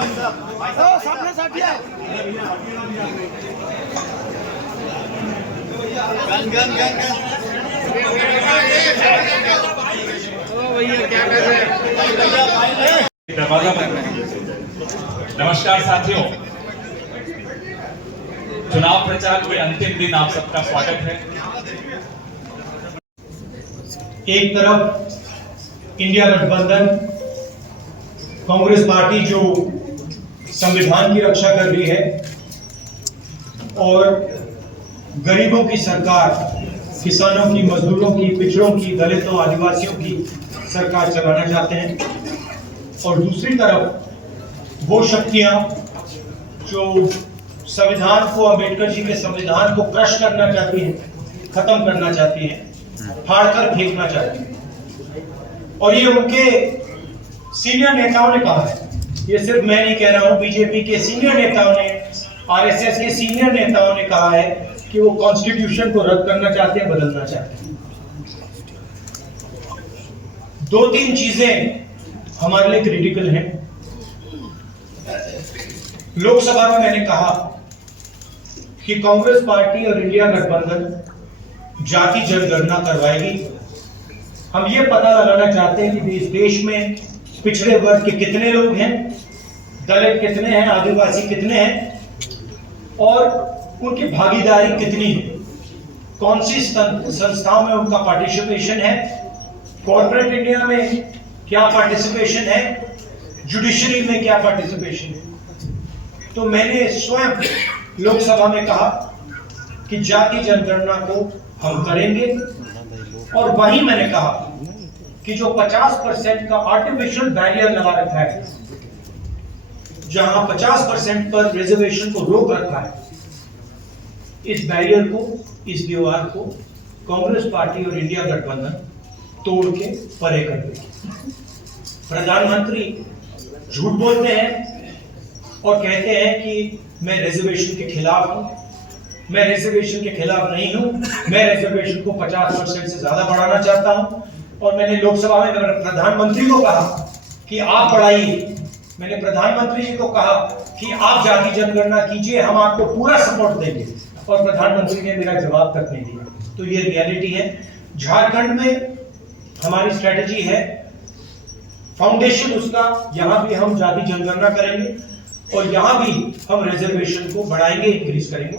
सामने साथी है। Gun gun gun gun. भैया क्या कर रहे हैं? नमस्कार साथियों, चुनाव प्रचार के अंतिम दिन आप सबका स्वागत है। एक तरफ इंडिया गठबंधन कांग्रेस पार्टी जो संविधान की रक्षा कर रही है और गरीबों की सरकार, किसानों की, मजदूरों की, पिछड़ों की, दलितों, आदिवासियों की सरकार चलाना चाहते हैं, और दूसरी तरफ वो शक्तियां जो संविधान को, अंबेडकर जी के संविधान को क्रश करना चाहती हैं, खत्म करना चाहती हैं, फाड़कर फेंकना चाहती हैं। और ये उनके सीनियर नेताओं ने कहा है, ये सिर्फ मैं नहीं कह रहा हूं, बीजेपी के सीनियर नेताओं ने, आरएसएस के सीनियर नेताओं ने कहा है कि वो कॉन्स्टिट्यूशन को रद्द करना चाहते हैं, बदलना चाहते हैं। दो तीन चीजें हमारे लिए क्रिटिकल हैं। लोकसभा में मैंने कहा कि कांग्रेस पार्टी और इंडिया गठबंधन जाति जनगणना करवाएगी। हम ये पता लगाना चाहते हैं कि इस देश में पिछड़े वर्ग के कितने लोग हैं, दलित कितने हैं, आदिवासी कितने हैं और उनकी भागीदारी कितनी है, कौन सी संस्थाओं में उनका पार्टिसिपेशन है, कॉर्पोरेट इंडिया में क्या पार्टिसिपेशन है, जुडिशरी में क्या पार्टिसिपेशन है। तो मैंने स्वयं लोकसभा में कहा कि जाति जनगणना को हम करेंगे, और वहीं मैंने कहा कि जो 50% का आर्टिफिशियल बैरियर लगा रखा है, जहां 50% पर रिजर्वेशन को रोक रखा है, इस बैरियर को, इस दीवार को कांग्रेस पार्टी और इंडिया गठबंधन तोड़ के परे कर देगी। प्रधानमंत्री झूठ बोलते हैं और कहते हैं कि मैं रिजर्वेशन के खिलाफ हूं। मैं रिजर्वेशन के खिलाफ नहीं हूं, मैं रिजर्वेशन को 50% से ज्यादा बढ़ाना चाहता हूं। और मैंने लोकसभा में प्रधानमंत्री को कहा कि आप बढ़ाइए, मैंने प्रधानमंत्री जी को कहा कि आप जाति जनगणना कीजिए, हम आपको पूरा सपोर्ट देंगे, और प्रधानमंत्री ने मेरा जवाब तक नहीं दिया। तो ये रियलिटी है। झारखंड में हमारी स्ट्रेटेजी है, फाउंडेशन उसका, यहां भी हम जाति जनगणना करेंगे और यहां भी हम रिजर्वेशन को बढ़ाएंगे, इंक्रीज करेंगे।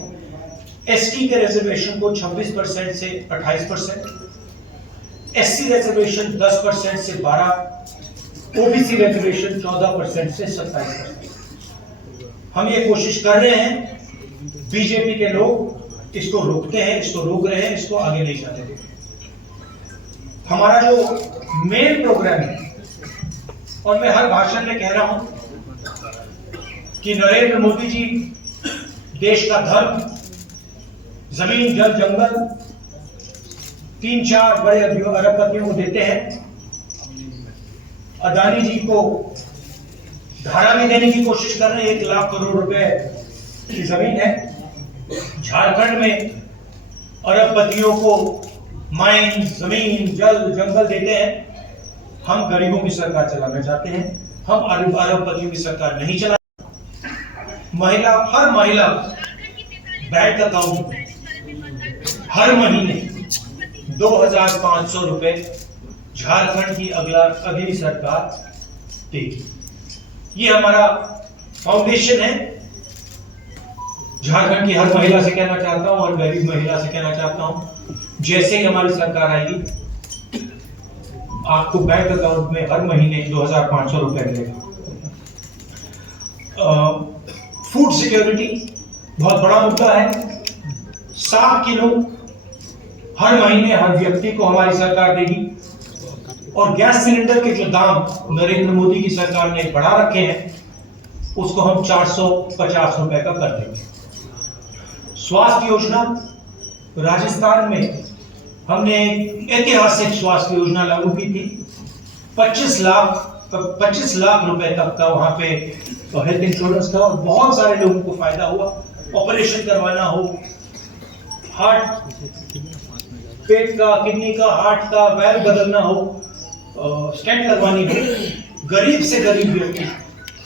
एसटी के रिजर्वेशन को 26% से 28%, एससी रिजर्वेशन 10% से 12%, ओबीसी रिजर्वेशन 14% से 27%। हम ये कोशिश कर रहे हैं, बीजेपी के लोग इसको रोकते हैं, इसको रोक रहे हैं, इसको आगे नहीं जाने देते। हमारा जो मेन प्रोग्राम है, और मैं हर भाषण में कह रहा हूं कि नरेंद्र मोदी जी देश का धर्म, जमीन, जल, जंगल 3-4 बड़े अरबपतियों को देते हैं। अदानी जी को धारा में देने की कोशिश कर रहे हैं, 1 लाख करोड़ रुपए की जमीन है। झारखंड में अरबपतियों को माइन, जमीन, जल, जंगल देते हैं। हम गरीबों की सरकार चलाना चाहते हैं, हम अरबपतियों की सरकार नहीं चला। महिला, हर महिला बैंक अकाउंट हर महीने 2500 रुपए झारखंड की अगली सरकार देगी। ये हमारा फाउंडेशन है। झारखंड की हर महिला से कहना चाहता हूं और गरीब महिला से कहना चाहता हूं, जैसे ही हमारी सरकार आएगी, आपको बैंक अकाउंट में हर महीने 2500 रुपए मिलेगा। फूड सिक्योरिटी बहुत बड़ा मुद्दा है। 7 किलो हर महीने हर व्यक्ति को हमारी सरकार देगी, और गैस सिलेंडर के जो दाम नरेंद्र मोदी की सरकार ने बढ़ा रखे हैं, उसको हम 450 रुपए का कर देंगे। स्वास्थ्य योजना, राजस्थान में हमने ऐतिहासिक स्वास्थ्य योजना लागू की थी। 25 लाख रुपए तक का वहां पे हेल्थ इंश्योरेंस था, और बहुत सारे लोगों को फायदा हुआ। ऑपरेशन करवाना हो, हार्ट, पेट का, किडनी का, हार्ट का वाल्व बदलना हो, स्टेंट करवानी हो, गरीब से गरीब व्यक्ति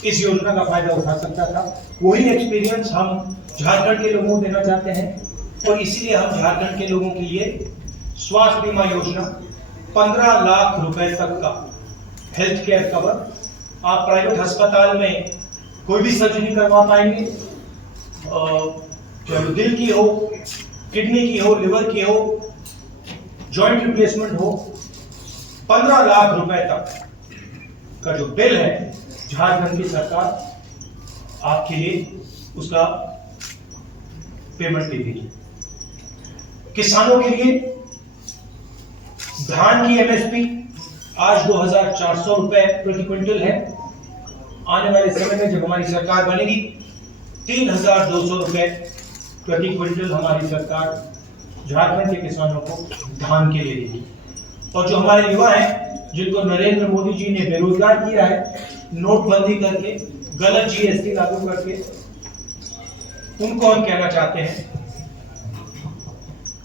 इस योजना का फायदा उठा सकता था। वही एक्सपीरियंस हम झारखंड के लोगों को देना चाहते हैं और इसीलिए हम झारखंड के लोगों के लिए स्वास्थ्य बीमा योजना 15 लाख रुपए तक का हेल्थ केयर कवर, आप प्राइवेट अस्पताल में कोई भी सर्जरी करवा पाएंगे, चाहे दिल की हो, किडनी की हो, लिवर की हो, जॉइंट रिप्लेसमेंट हो, 15 लाख रुपए तक का जो बिल है झारखंड की सरकार आपके लिए उसका पेमेंट दे देगी। किसानों के लिए धान की एमएसपी आज 2,400 रुपए प्रति क्विंटल है। आने वाले समय में जब हमारी सरकार बनेगी 3,200 रुपए प्रति क्विंटल हमारी सरकार झारखंड के किसानों को धान के लिए देगी। और जो हमारे युवा हैं जिनको नरेंद्र मोदी जी ने बेरोजगार किया है नोटबंदी करके, गलत जीएसटी लागू करके, उनको हम कहना चाहते हैं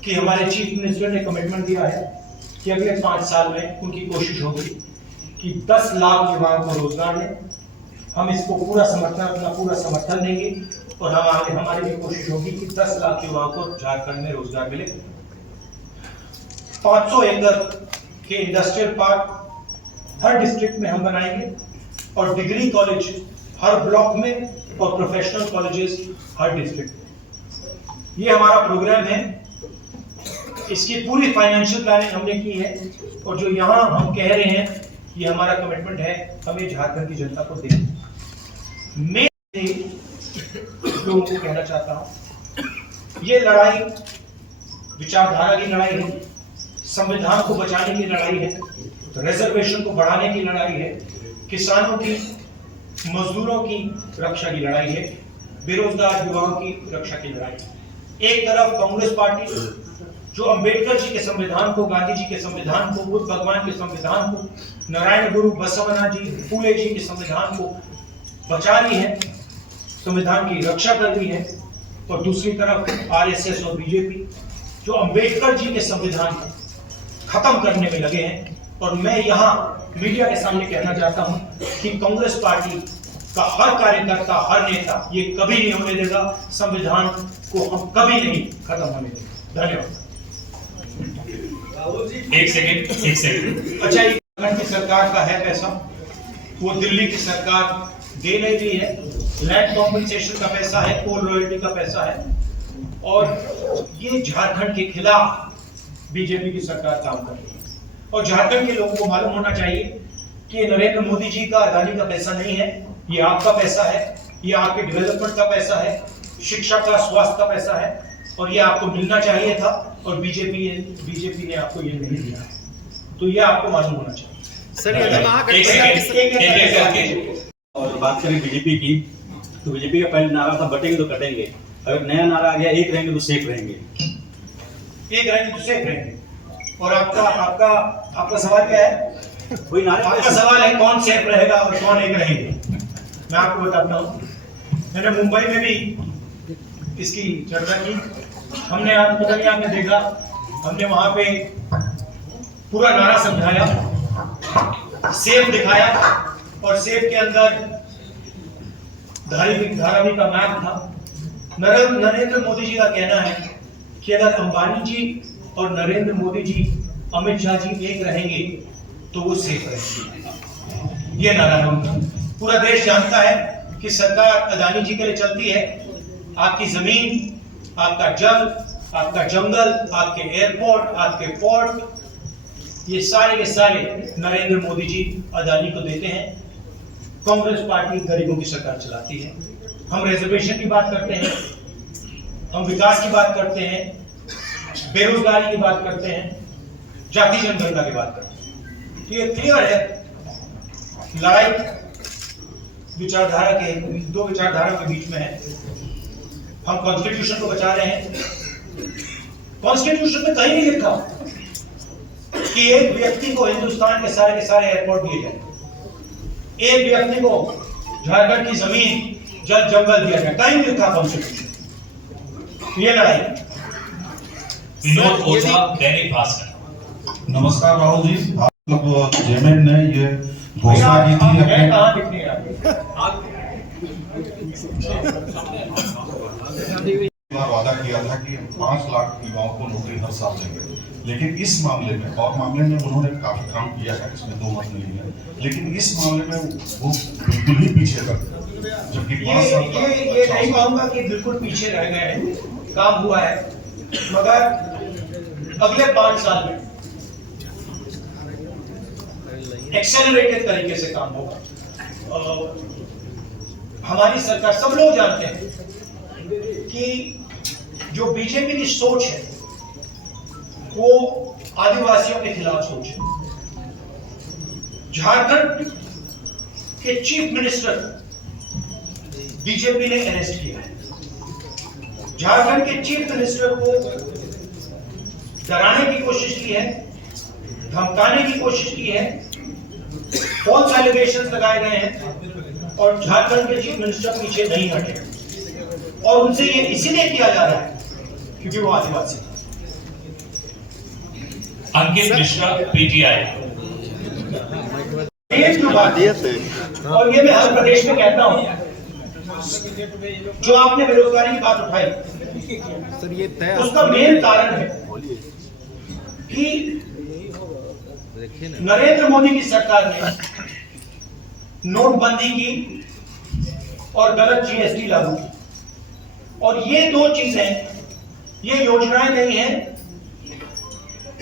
कि हमारे चीफ मिनिस्टर ने कमिटमेंट दिया है कि अगले 5 साल में उनकी कोशिश होगी कि 10 लाख युवाओं को रोजगार दें। हम इसको पूरा समर्थन, अपना पूरा समर्थन देंगे और हमारी भी कोशिश होगी कि 10 लाख युवाओं को झारखंड में रोजगार मिले। 500 एकड़ के इंडस्ट्रियल पार्क हर डिस्ट्रिक्ट में हम बनाएंगे और डिग्री कॉलेज हर ब्लॉक में और प्रोफेशनल कॉलेजेस हर डिस्ट्रिक्ट में। ये हमारा प्रोग्राम है, इसकी पूरी फाइनेंशियल प्लानिंग हमने की है और जो यहाँ हम कह रहे हैं ये हमारा कमिटमेंट है, हमें झारखंड की जनता को देना। मैं लोगों को कहना चाहता हूं ये लड़ाई विचारधारा की लड़ाई है, संविधान को बचाने की लड़ाई है, रिजर्वेशन को बढ़ाने की लड़ाई है, किसानों की, मजदूरों की रक्षा की लड़ाई है, बेरोजगार युवाओं की रक्षा की लड़ाई है। एक तरफ कांग्रेस पार्टी जो अंबेडकर जी के संविधान को, गांधी जी के संविधान को, बुद्ध भगवान के संविधान को, नारायण गुरु बसवन्ना जी, फूले जी के संविधान को बचा रही है, संविधान की रक्षा कर रही है, और दूसरी तरफ आरएसएस और बीजेपी जो अंबेडकर जी के संविधान को खत्म करने में लगे हैं। और मैं यहाँ मीडिया के सामने कहना चाहता हूं कि कांग्रेस पार्टी का हर कार्यकर्ता, हर नेता ये कभी नहीं होने देगा, संविधान को हम कभी नहीं खत्म होने देंगे। धन्यवाद। एक सेकंड। अच्छा, ये झारखंड की सरकार का है पैसा, वो दिल्ली की सरकार दे नहीं रही है। लैंड कॉम्पेंसेशन का पैसा है, कोल रॉयल्टी का पैसा है, और ये झारखंड के खिलाफ बीजेपी की सरकार काम कर रही है। और झारखंड के लोगों को मालूम होना चाहिए कि नरेंद्र मोदी जी का, अदानी का पैसा नहीं है, ये आपका पैसा है, ये आपके डेवलपमेंट का पैसा है, शिक्षा का, स्वास्थ्य का पैसा है, और ये आपको मिलना चाहिए था, और बीजेपी ने आपको ये नहीं दिया, तो ये आपको मालूम होना चाहिए। सर और बात करें बीजेपी की, तो बीजेपी का पहले नारा था बटेंगे तो कटेंगे। अगर नया नारा आ गया एक रहेंगे तो सेफ रहेंगे। एक रहेंगे तो सेफ रहेंगे। और आपका सवाल क्या है? वही नारा आपका सवाल है कौन सेफ रहेगा और कौन एक रहेंगे। मैं आपको बताता हूँ, मैंने मुंबई में भी इसकी चर्चा की। हमने पुतलिया में देखा, हमने वहां पे पूरा नारा समझाया, सेफ दिखाया, और सेफ के अंदर धारावी का मैप था। नरेंद्र मोदी जी का कहना है कि अगर अंबानी जी और नरेंद्र मोदी जी, अमित शाह जी एक रहेंगे तो वो सेफ रहेंगे। ये नारा है उनका। पूरा देश जानता है कि सरकार अदानी जी के लिए चलती है। आपकी जमीन, आपका जल, आपका जंगल, आपके एयरपोर्ट, आपके पोर्ट, ये सारे के सारे नरेंद्र मोदी जी अदानी को देते हैं। कांग्रेस पार्टी गरीबों की सरकार चलाती है। हम रिजर्वेशन की बात करते हैं, हम विकास की बात करते हैं, बेरोजगारी की बात करते हैं, जाति जनगणना की बात करते हैं। तो ये क्लियर है, लड़ाई विचारधारा के, दो विचारधारा के बीच में है। हम कॉन्स्टिट्यूशन को बचा रहे हैं। कॉन्स्टिट्यूशन में कहीं नहीं लिखा कि एक व्यक्ति को हिंदुस्तान के सारे एयरपोर्ट दिए जाए, एक व्यक्ति को झारखंड की जमीन, जल, जंगल दिया जाए, कहीं नहीं लिखा कॉन्स्टिट्यूशन। ये लड़ाई। विनोद ओझा, दैनिक भास्कर। नमस्कार राहुल जी, आप लोग जेएमएन ने ये घोषणा की थी कहाँ दिखने वादा किया था कि 5 लाख युवाओं को नौकरी हर साल देंगे, लेकिन इस मामले में और मामले में उन्होंने काफी काम किया है, इसमें दो मत नहीं है, लेकिन इस मामले में वो बिल्कुल ही पीछे रह गए। जबकि 5 साल का ये नहीं कहूंगा कि बिल्कुल पीछे रह गए हैं, काम हुआ है, मगर अगले 5 साल में एक्सेलरेटेड तरीके से काम होगा। हमारी सरकार, सब लोग जानते हैं कि जो बीजेपी की सोच है वो आदिवासियों के खिलाफ सोच है। झारखंड के चीफ मिनिस्टर बीजेपी ने अरेस्ट किया है। झारखंड के चीफ मिनिस्टर को डराने की कोशिश की है, धमकाने की कोशिश की है, फॉल्स एलिगेशंस लगाए गए हैं और झारखंड के चीफ मिनिस्टर पीछे नहीं हटे और उनसे ये इसीलिए किया जा रहा है क्योंकि वो आदिवासी। अंकित मिश्रा, पीटीआई। और ये मैं हर प्रदेश में कहता हूं, जो आपने बेरोजगारी की बात उठाई, उसका मेन कारण है कि नरेंद्र मोदी की सरकार ने नोटबंदी की और गलत जीएसटी लागू की, और ये दो चीजें, ये योजनाएं नहीं है,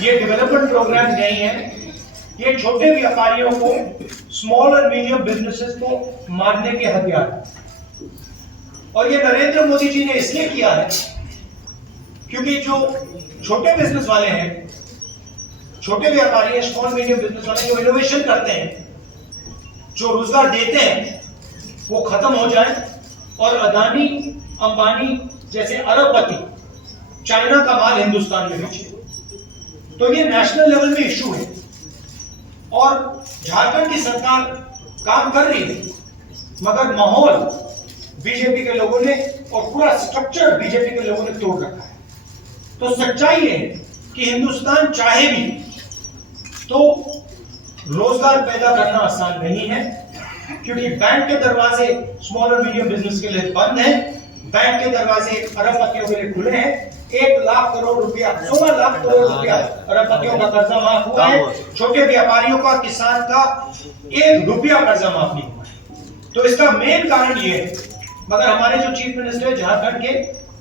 ये डेवलपमेंट प्रोग्राम नहीं है, ये छोटे व्यापारियों को, स्मॉल और मीडियम बिजनेसेस को मारने के हथियार। और ये नरेंद्र मोदी जी ने इसलिए किया है क्योंकि जो छोटे बिजनेस वाले हैं, छोटे व्यापारी हैं, स्मॉल मीडियम बिजनेस वाले जो इनोवेशन करते हैं, जो रोजगार देते हैं, वो खत्म हो जाए और अदानी अंबानी जैसे अरबपति चाइना का माल हिंदुस्तान में बेचे। तो ये नेशनल लेवल में इशू है और झारखंड की सरकार काम कर रही है, मगर माहौल बीजेपी के लोगों ने और पूरा स्ट्रक्चर बीजेपी के लोगों ने तोड़ रखा है। तो सच्चाई है कि हिंदुस्तान चाहे भी तो रोजगार पैदा करना आसान नहीं है, क्योंकि बैंक के दरवाजे स्मॉल और मीडियम बिजनेस के लिए बंद हैं, बैंक के दरवाजे अरबपतियों के लिए खुले हैं। 1 लाख करोड़ रुपया, 16 लाख करोड़ रुपया अरबपतियों का कर्जा माफ हुआ है, छोटे व्यापारियों का, किसान का 1 रुपया कर्जा माफ नहीं हुआ है। तो इसका मेन कारण ये है, मगर हमारे जो चीफ मिनिस्टर झारखंड के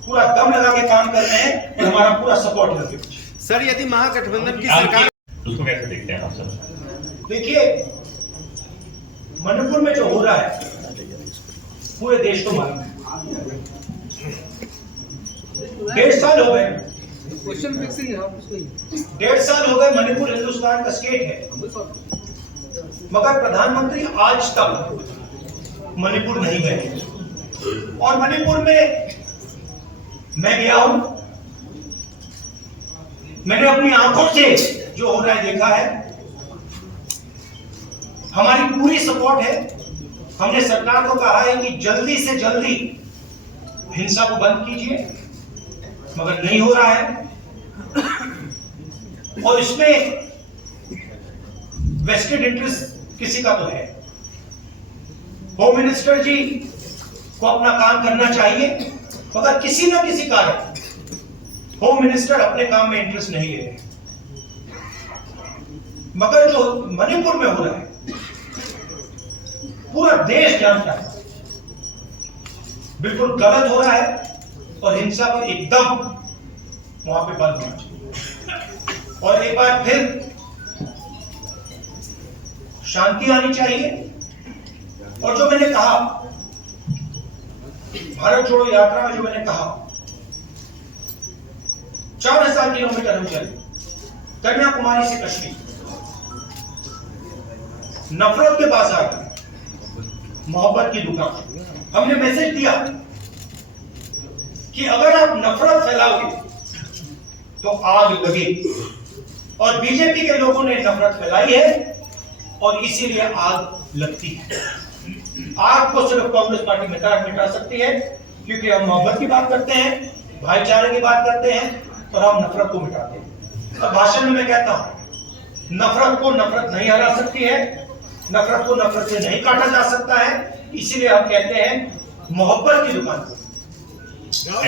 पूरा दम लगा के काम कर रहे हैं और हमारा पूरा सपोर्ट है उनके पीछे। सर, यदि महागठबंधन की सरकार, उसको कैसे देखते हैं आप सब? देखिए, मणिपुर में जो हो रहा है पूरे देश को मालूम है। 1.5 साल हो गए, 1.5 साल हो गए मणिपुर हिंदुस्तान का स्टेट है, मगर प्रधानमंत्री आज तक मणिपुर नहीं गए। और मणिपुर में मैं गया हूं, मैंने अपनी आंखों से जो हो रहा है देखा है। हमारी पूरी सपोर्ट है। हमने सरकार को कहा है कि जल्दी से जल्दी हिंसा को बंद कीजिए, मगर नहीं हो रहा है। और इसमें वेस्टेड इंटरेस्ट किसी का तो है। होम मिनिस्टर जी को अपना काम करना चाहिए, मगर किसी न किसी कारण होम मिनिस्टर अपने काम में इंटरेस्ट नहीं ले रहे। मगर जो मणिपुर में हो रहा है पूरा देश जानता है, बिल्कुल गलत हो रहा है और हिंसा को एकदम वहां पे बंद होना चाहिए। और एक बार फिर शांति आनी चाहिए। और जो मैंने कहा भारत जोड़ो यात्रा में, जो मैंने कहा 4000 किलोमीटर हम चले, कन्याकुमारी से कश्मीर, नफरत के बाजार, मोहब्बत की दुकान। हमने मैसेज दिया कि अगर आप नफरत फैलाओगे तो आग लगेगी, और बीजेपी के लोगों ने नफरत फैलाई है और इसीलिए आग लगती है। आग को सिर्फ कांग्रेस पार्टी मिटा सकती है, क्योंकि हम मोहब्बत की बात करते हैं, भाईचारे की बात करते हैं और हम नफरत को मिटाते हैं। अब भाषण में मैं कहता हूं, नफरत को नफरत नहीं हरा सकती है, नफरत को नफरत से नहीं काटा जा सकता है, इसीलिए हम कहते हैं मोहब्बत की दुकान।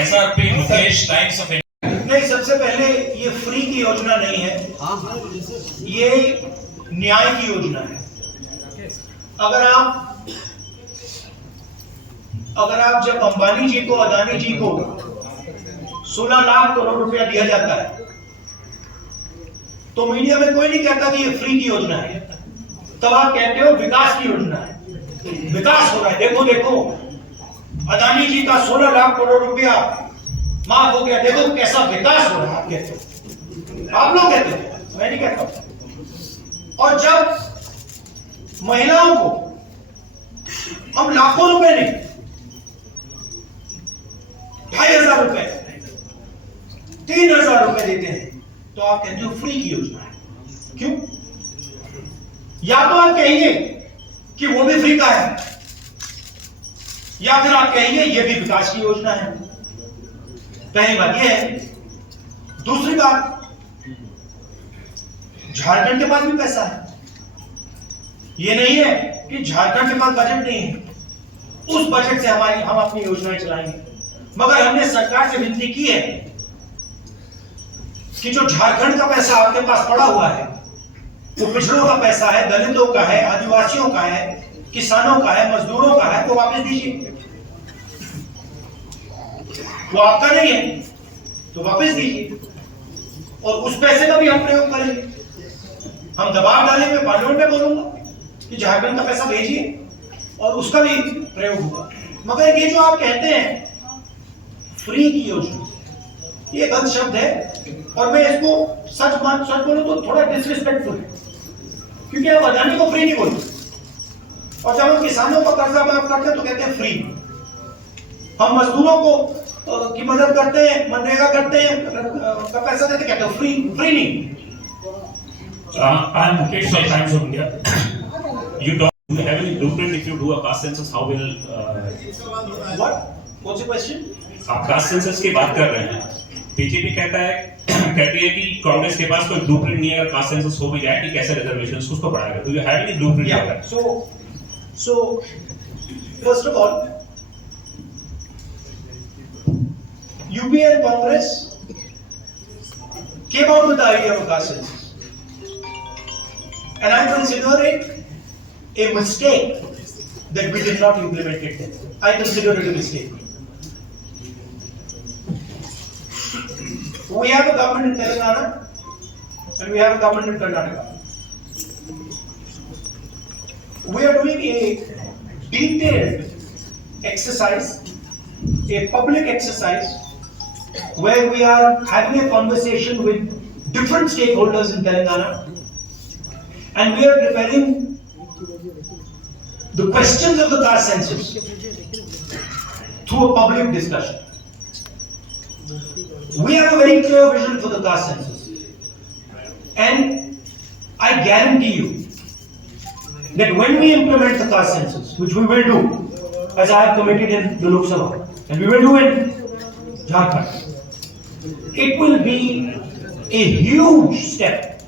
SRP मुकेश टाइम्स ऑफ नहीं, सबसे पहले ये फ्री की योजना नहीं है, ये न्याय की योजना है। अगर आप जब अंबानी जी को, अदानी जी को 16 लाख करोड़ रुपया दिया जाता है, तो मीडिया में कोई नहीं कहता कि ये फ्री की योजना है, तब आप कहते हो विकास की योजना है, विकास हो रहा है, देखो देखो अदानी जी का 16 लाख करोड़ रुपया माफ हो गया, देखो कैसा विकास हो रहा है। आप कहते हो, आप लोग कहते हो, मैं नहीं कहता। और जब महिलाओं को हम लाखों रुपए नहीं, 2,500 रुपए, 3,000 रुपए देते हैं, तो आप कहते हो फ्री की योजना है। क्यों? या तो आप कहेंगे कि वो भी फ्री का है, या फिर आप कहेंगे ये भी विकास की योजना है। पहली बात यह है। दूसरी बात, झारखंड के पास भी पैसा है, ये नहीं है कि झारखंड के पास बजट नहीं है, उस बजट से हम अपनी योजनाएं चलाएंगे। मगर हमने सरकार से विनती की है कि जो झारखंड का पैसा आपके पास पड़ा हुआ है, वो पिछड़ों का पैसा है, दलितों का है, आदिवासियों का है, किसानों का है, मजदूरों का है, तो वापस दीजिए। वो आपका नहीं है तो वापस दीजिए, और उस पैसे का भी हम प्रयोग करेंगे। हम दबाव डालेंगे, पार्लियामेंट में बोलूंगा कि झारखंड का पैसा भेजिए, और उसका भी प्रयोग होगा। मगर ये जो आप कहते हैं फ्री की योजना, ये गलत शब्द है, और मैं इसको सच बोलूं तो थोड़ा डिसरिस्पेक्टफुल है, क्योंकि हम अदानी को फ्री नहीं बोलते, और जब हम किसानों को कर्जा माफ करते हैं तो कहते हैं फ्री। हम मजदूरों को की मदद करते हैं, मनरेगा करते हैं, का पैसा देते, कहते हैं फ्री। फ्री नहीं। I am Mukesh from Times of India. Do you have any blueprint if you do a caste census? How will What's the question? आप कास्ट सेंसस की बात कर रहे हैं, बीजेपी कहती है कि कांग्रेस के पास कोई ब्लूप्रिंट नहीं है, अगर कास्ट सेंसस हो भी जाए कि कैसे रिजर्वेशंस उसको बढ़ाएगा। Do you have any blueprint for that? So first of all, UP and Congress came out with the idea of a caste census, and I consider it a mistake that we did not implement it then. I consider it a mistake. We have a government in Telangana and we have a government in Karnataka. We are doing a detailed exercise, a public exercise, where we are having a conversation with different stakeholders in Telangana, and we are preparing the questions of the caste census through a public discussion. We have a very clear vision for the caste census, and I guarantee you that when we implement the caste census, which we will do, as I have committed in the Lok Sabha, and we will do in Jharkhand, it will be a huge step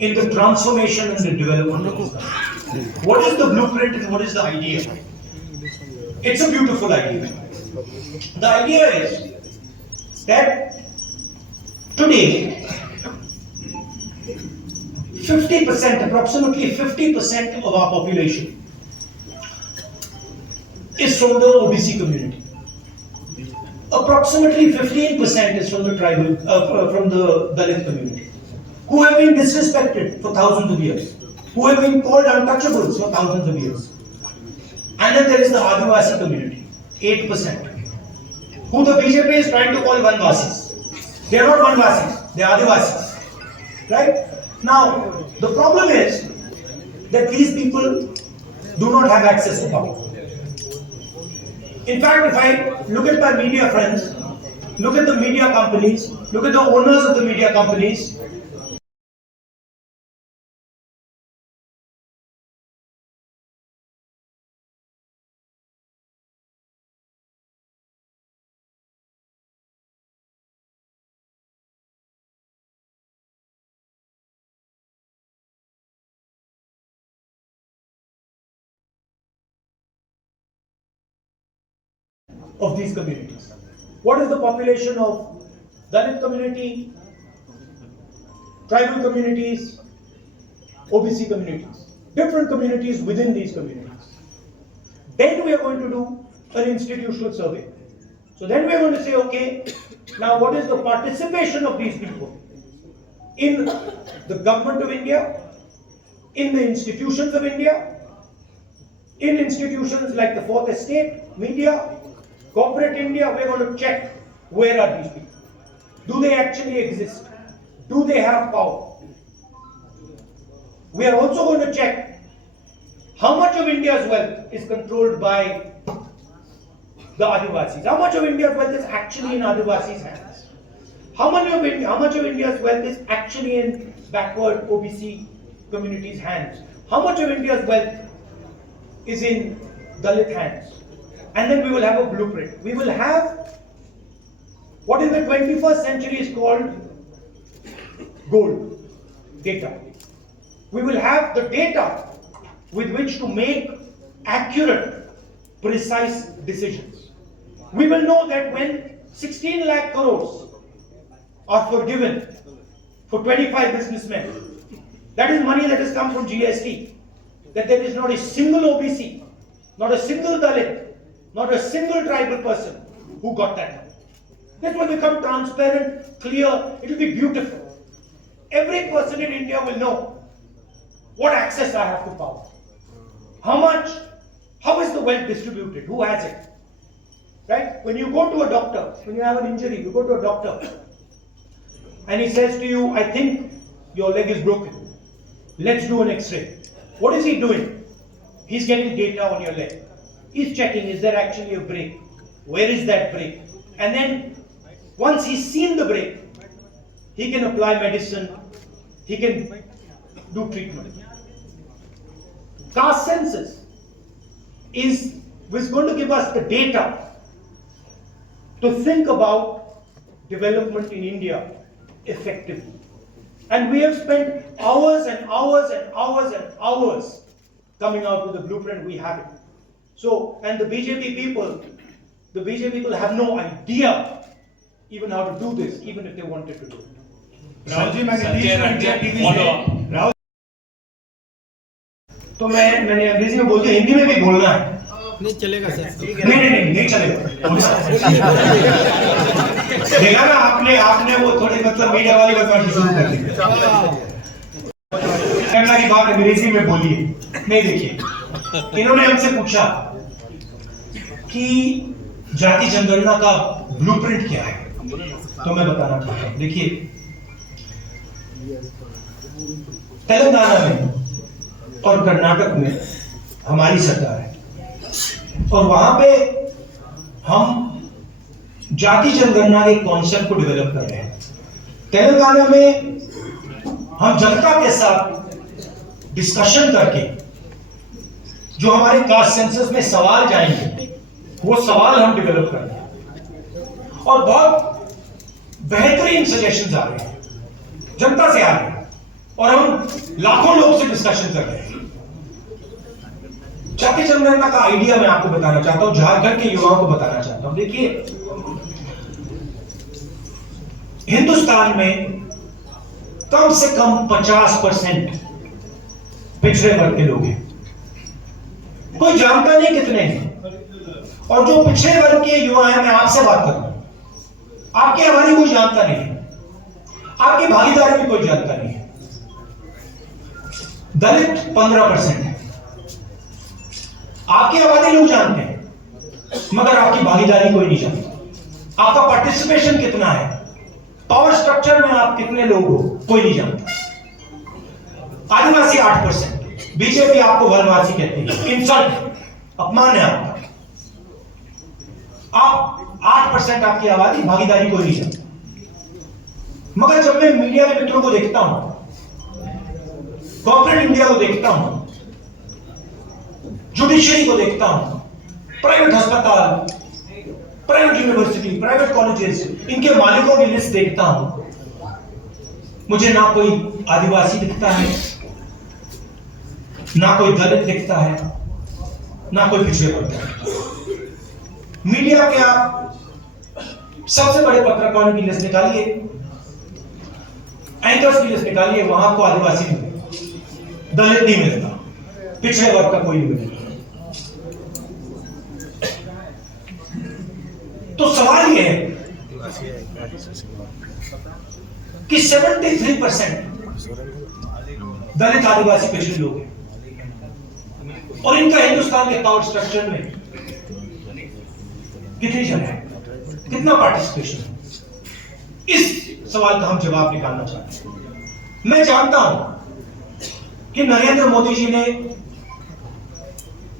in the transformation and the development of this country. What is the blueprint and what is the idea? It's a beautiful idea. The idea is that today 50%, approximately 50% of our population is from the OBC community. Approximately 15% is from the tribal, from the Dalit community, who have been disrespected for thousands of years, who have been called untouchables for thousands of years. And then there is the Adivasi community, 8%, who the BJP is trying to call Vanvasis. They are not Vanvasis, they are Adivasis. Right? Now, the problem is that these people do not have access to power. In fact, if I look at my media friends, look at the media companies, look at the owners of the media companies, of these communities. What is the population of Dalit community, tribal communities, OBC communities, different communities within these communities. Then we are going to do an institutional survey. So then we are going to say, okay, now what is the participation of these people in the government of India, in the institutions of India, in institutions like the Fourth Estate, media, corporate India. We are going to check where are these people. Do they actually exist? Do they have power? We are also going to check how much of India's wealth is controlled by the Adivasis. How much of India's wealth is actually in Adivasis' hands? How much of India's wealth is actually in backward OBC communities' hands? How much of India's wealth is in Dalit hands? And then we will have a blueprint. We will have what in the 21st century is called gold data. We will have the data with which to make accurate, precise decisions. We will know that when 16 lakh crores are forgiven for 25 businessmen, that is money that has come from GST, that there is not a single OBC, not a single Dalit, not a single tribal person who got that money. This will become transparent, clear, it will be beautiful. Every person in India will know what access I have to power. How much, how is the wealth distributed, who has it? Right? When you go to a doctor, when you have an injury, you go to a doctor and he says to you, I think your leg is broken. Let's do an X-ray. What is he doing? He's getting data on your leg. He's checking, is there actually a break? Where is that break? And then once he's seen the break, he can apply medicine, he can do treatment. Caste census is going to give us the data to think about development in India effectively. And we have spent hours and hours and hours and hours coming out with the blueprint. We have it. So, and the BJP people have no idea even how to do this, even if they wanted to do it. Rahul ji, मैंने India TV से राहुल, तो मैंने अंग्रेजी में बोल दिया, हिंदी में भी बोलना है। नहीं चलेगा सर। नहीं चलेगा। देखा ना आपने वो थोड़ी मतलब मीडिया वाली बदमाशी शुरू कर दी। कहना की बात अंग्रेजी में बोलिए। नहीं देखिए, इन्होंने हमसे पूछा कि जाति जनगणना का ब्लूप्रिंट क्या है, तो मैं बताना चाहता हूँ। देखिए, तेलंगाना में और कर्नाटक में हमारी सरकार है और वहां पे हम जाति जनगणना के कॉन्सेप्ट को डेवलप कर रहे हैं। तेलंगाना में हम जनता के साथ डिस्कशन करके जो हमारे कास्ट सेंसस में सवाल जाएंगे वो सवाल हम डेवलप कर रहे हैं और बहुत बेहतरीन सजेशंस आ रहे हैं, जनता से आ रहे हैं और हम लाखों लोग से डिस्कशन कर रहे हैं। जाति जनगणना का आइडिया मैं आपको बताना चाहता हूं, झारखंड के युवाओं को बताना चाहता हूं। देखिए, हिंदुस्तान में कम से कम 50% पिछड़े वर्ग के लोग हैं। कोई जानता नहीं कितने हैं। और जो पिछड़े वर्ग के युवा हैं, मैं आपसे बात कर रहा हूं, आपकी आबादी कोई जानता नहीं है, आपकी भागीदारी भी कोई जानता नहीं है। दलित 15% है, आपकी आबादी लोग जानते हैं मगर आपकी भागीदारी कोई नहीं जानता। आपका पार्टिसिपेशन कितना है, पावर स्ट्रक्चर में आप कितने लोग हो, कोई नहीं जानता। आदिवासी 8%, बीजेपी आपको वनवासी कहती है, इंसल्ट, अपमान है आपका। आप 8% आपकी आबादी, भागीदारी कोई नहीं जानता। मगर जब मैं मीडिया के मित्रों को देखता हूं, कॉर्पोरेट इंडिया को देखता हूं, जुडिशरी को देखता हूं, प्राइवेट अस्पताल, प्राइवेट यूनिवर्सिटी, प्राइवेट कॉलेजेस, इनके मालिकों की लिस्ट देखता हूं, मुझे ना कोई आदिवासी दिखता है, ना कोई दलित दिखता है, ना कोई पिछड़े वर्ग। मीडिया के आप सबसे बड़े पत्रकारों की लिस्ट निकालिए, एंकर्स की लिस्ट निकालिए, वहां आपको आदिवासी नहीं मिलेगा, दलित नहीं मिलेगा, पिछड़े वर्ग का कोई नहीं मिलेगा। तो सवाल यह है कि 73% दलित आदिवासी पिछड़े लोग हैं और इनका हिंदुस्तान के पावर स्ट्रक्चर में कितनी जगह है, कितना पार्टिसिपेशन है? इस सवाल का हम जवाब निकालना चाहते हैं। मैं जानता हूं कि नरेंद्र मोदी जी ने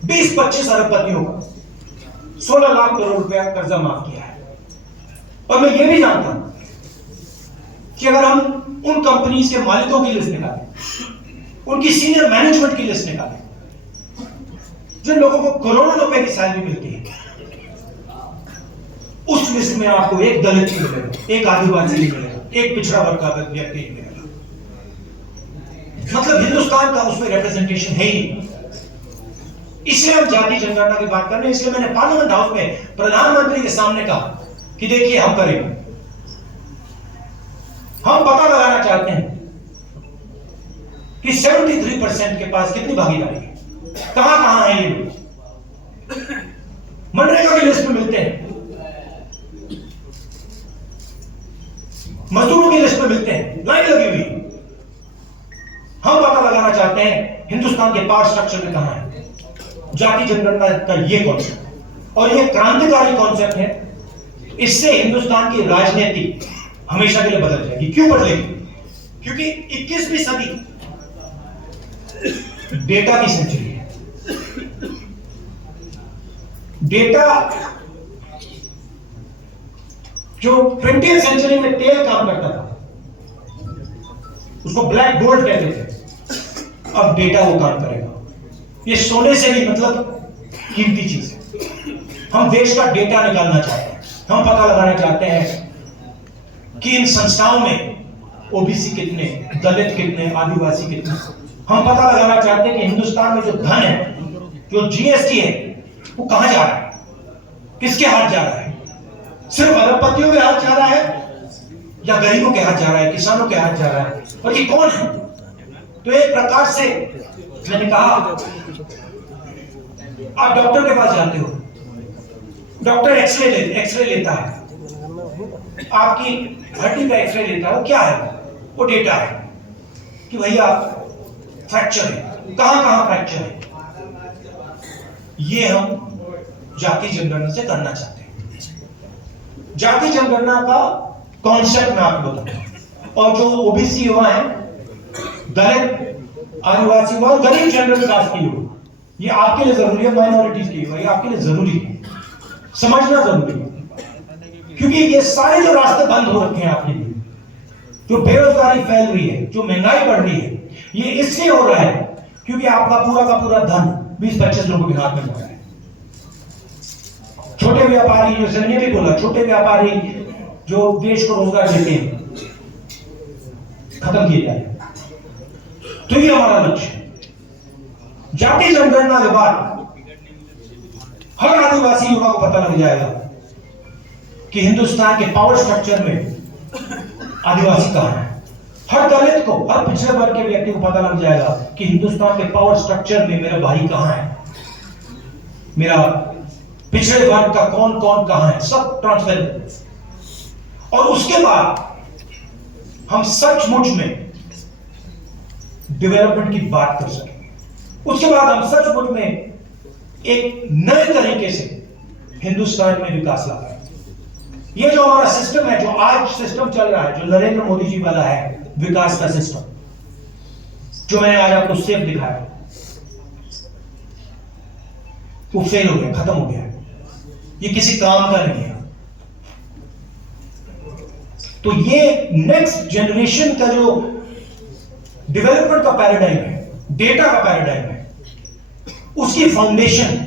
20-25 अरबपतियों का 16 लाख करोड़ रुपया कर्जा माफ किया है, और मैं यह भी जानता हूं कि अगर हम उन कंपनीज के मालिकों की लिस्ट निकालें, उनकी सीनियर मैनेजमेंट की लिस्ट निकालें, जिन लोगों को करोड़ों रुपए की सैलरी मिलती है, उस लिस्ट में आपको एक दलित नहीं मिलेगा, एक आदिवासी नहीं मिलेगा, एक पिछड़ा वर्ग का व्यक्ति नहीं मिलेगा। मतलब हिंदुस्तान का उसमें रिप्रेजेंटेशन है ही नहीं। इसलिए हम जाति जनगणना की बात कर रहे हैं। इसलिए मैंने पार्लियामेंट हाउस में प्रधानमंत्री के सामने कहा कि देखिए हम करेंगे, हम पता लगाना चाहते हैं कि 73% के पास कितनी भागीदारी है, कहां कहां है ये लोग। मनरेगा की लिस्ट में मिलते हैं, मजदूरों की लिस्ट में मिलते हैं, लाइन लगी हुई। हम पता लगाना चाहते हैं हिंदुस्तान के पावर स्ट्रक्चर में कहां है जाति जनगणना का ये कॉन्सेप्ट, और ये क्रांतिकारी कॉन्सेप्ट है। इससे हिंदुस्तान की राजनीति हमेशा के लिए बदल जाएगी। क्यों बदलेगी? क्योंकि 21वीं सदी डेटा की सेंचुरी है। डेटा जो 20वीं सेंचुरी में तेल काम करता था, उसको ब्लैक गोल्ड कहते थे, अब डेटा वो काम करेगा। ये सोने से भी मतलब कीमती चीज है। हम देश का डेटा निकालना चाहते हैं, हम पता लगाना चाहते हैं कि इन संस्थाओं में ओबीसी कितने, दलित कितने, आदिवासी कितने। हम पता लगाना चाहते हैं कि हिंदुस्तान में जो धन है, जो जीएसटी है, वो कहां जा रहा है, किसके हाथ जा रहा है। सिर्फ अरबपतियों के हाथ जा रहा है या गरीबों के हाथ जा रहा है, किसानों के हाथ जा रहा है, और ये कौन है? तो एक प्रकार से मैंने कहा, आप डॉक्टर के पास जाते हो, डॉक्टर एक्सरे लेता है, आपकी हड्डी का एक्सरे लेता है, वो क्या है? वो डेटा है कि भैया फ्रैक्चर है, कहां कहां फ्रैक्चर है। ये हम जाति जनगणना से करना चाहते हैं। जाति जनगणना का कॉन्सेप्ट मैं आपको बताता हूं, और जो ओबीसी युवा है, दलित, आदिवासी और गरीब जनरल कास्ट के लोग, ये आपके लिए जरूरी है। माइनॉरिटीज के युवा, ये आपके लिए जरूरी है, समझना जरूरी है। क्योंकि ये सारे जो रास्ते बंद हो रखे हैं आपके लिए, जो बेरोजगारी फैल रही है, जो महंगाई बढ़ रही है, ये इसलिए हो रहा है क्योंकि आपका पूरा का पूरा धन 20-25 लोगों के हाथ में जा रहा है। छोटे व्यापारी, जो सर ने भी बोला, छोटे व्यापारी जो देश को रोजगार देते हैं, खत्म किए जाए। तो ये हमारा लक्ष्य है। जाति जनगणना के बाद हर आदिवासी युवा को पता लग जाएगा कि हिंदुस्तान के पावर स्ट्रक्चर में आदिवासी कहां है। हर दलित को, हर पिछड़े वर्ग के व्यक्ति को पता लग जाएगा कि हिंदुस्तान के पावर स्ट्रक्चर में मेरा भाई कहां है, मेरा पिछड़े वर्ग का कौन कौन कहां है, सब ट्रांसपेरेंट। और उसके बाद हम सचमुच में डेवलपमेंट की बात कर सकेंगे। उसके बाद हम सचमुच में एक नए तरीके से हिंदुस्तान में विकास ला पाएंगे। ये जो हमारा सिस्टम है, जो आज सिस्टम चल रहा है, जो नरेंद्र मोदी जी वाला है विकास का सिस्टम, जो मैंने आज आपको सेफ दिखाया, वो फेल हो गया, खत्म हो गया। ये किसी काम का नहीं है। तो ये नेक्स्ट जनरेशन का जो डेवलपमेंट का पैराडाइम है, डेटा का पैराडाइम है, उसकी फाउंडेशन